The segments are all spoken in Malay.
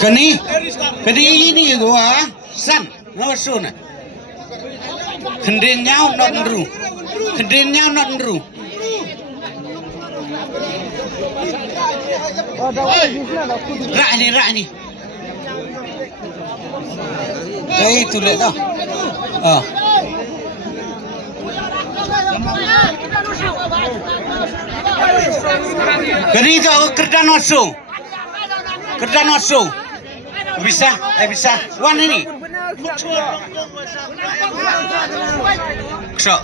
Kani ini gua san nawasun. Kendin nhau not nru. Kendin nhau not nru. Rak ni. Đây tu lệ đó. Kani kau kerja nosu. Bisa. Wan ini. So.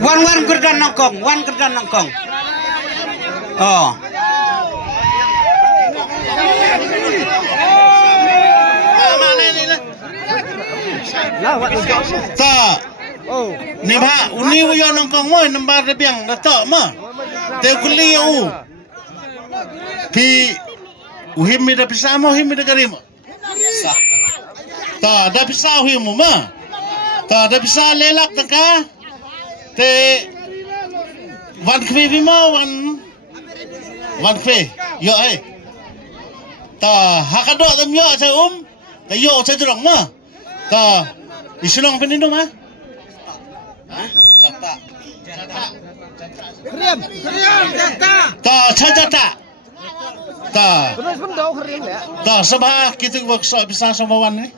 Wan kerja nongkong. Oh. Tak. Ni ba, uni yo nongkong mo nambar de biang da tok ma. Te kuli u. Pi uhim da pisa mo him da garim. Sa. Ta da pisa uhim mo ma. Ta da pisa lelak taka. Te wan kwi mo wan kwi yo ai. Ta hakado dam yo sa ta yo sa jrong ma. Ta isulong penindo ma. Jata. Kriam. Ta jata. Ta. Ta sabah kita workshop bisa sama wan ni.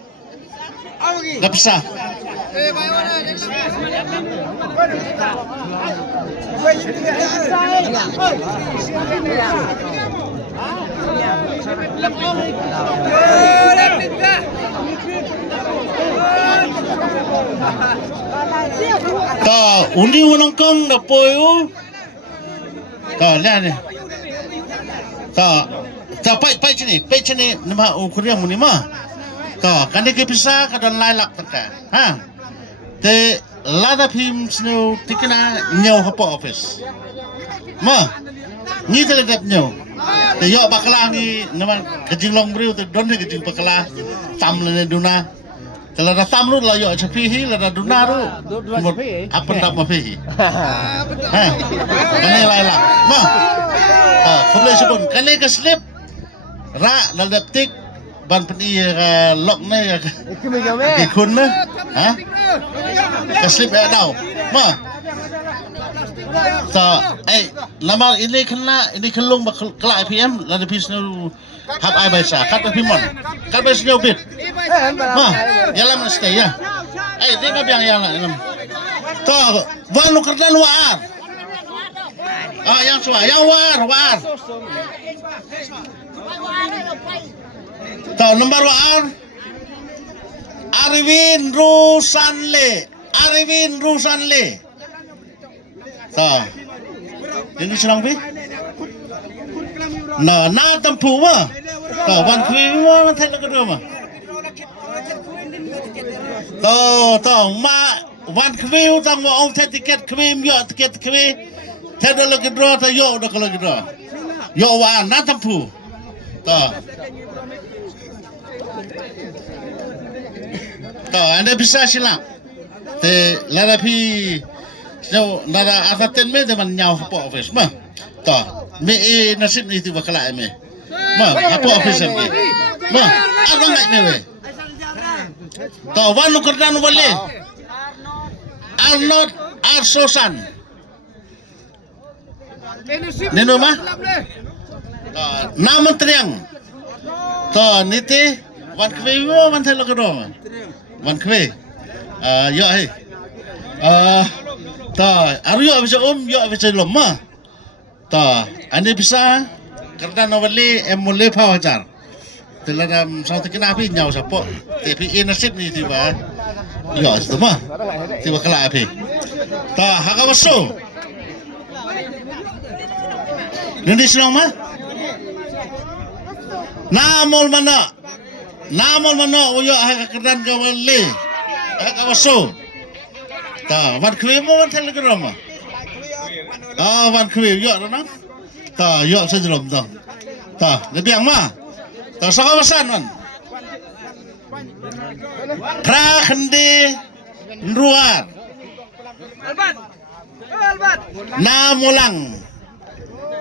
Dah bisa. Ta undi nongkong da poyo. Ta lihat ni. Ta pai sini nama ukuran muni mah. Ta kan dia bisa kadan lailak taka. Ha. Te lada phim snow tikina nyau hapo office. Ma. Ni telegat nyau. Te yo bakala ni nama kejinglong briu te don ni kejing bakala tam le duna. Kalau dah tamlu lah yo cepihi lah dah dunaru. Apa tak mafihi? Kani laila. Ma. Boleh sebut. Kani ke slip. Ra lah detik ban peni lock ni. Ikun ni. Ha? Ke slip dau. Ma. Ta lamar ini kena ini kelung kelak IPM lah di pisnu hab ai baisa kat pimon kat baisa bit ma yalam stay ya dia biang yalam to wanu kerdan waar yang suah yang waar to nomor waar Arwin Rusanle to ini senang pi na tampu ma to wan kwi ma thay la kadro ma to ma wan kwi tang mo ong thay tiket kwi yo tiket kwi thay la kadro ta yo da kala kadro yo wa na tampu to anda bisa silang te lara pi so lara asaten me de man nyau hapo office ma to me nasib ni tu bakala me ma hapo office me ma ada ngai me we to wanu kerdan wale Arnold Arsosan neno ma nama triang to niti wan kwe mo man thelo kado wan kwe yo hai ta aru yo bisa yo bisa lomma ta ane bisa kerana nawali emule pawajar dalam satu kenapi nyau sapo tapi nasib ni tiba yo itu mah tiba kala api ta hakawaso nanti silang mah namol mana yo kerana kawali hakawaso ta wan kwe mo wan thel kerama wan kwe yo na ta yo sa jrom ta lebiang ma ta sakawasan man pra khande ruar albat namulang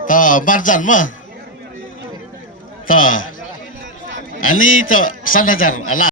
ta barjan ma To. Ani to sanajar ala.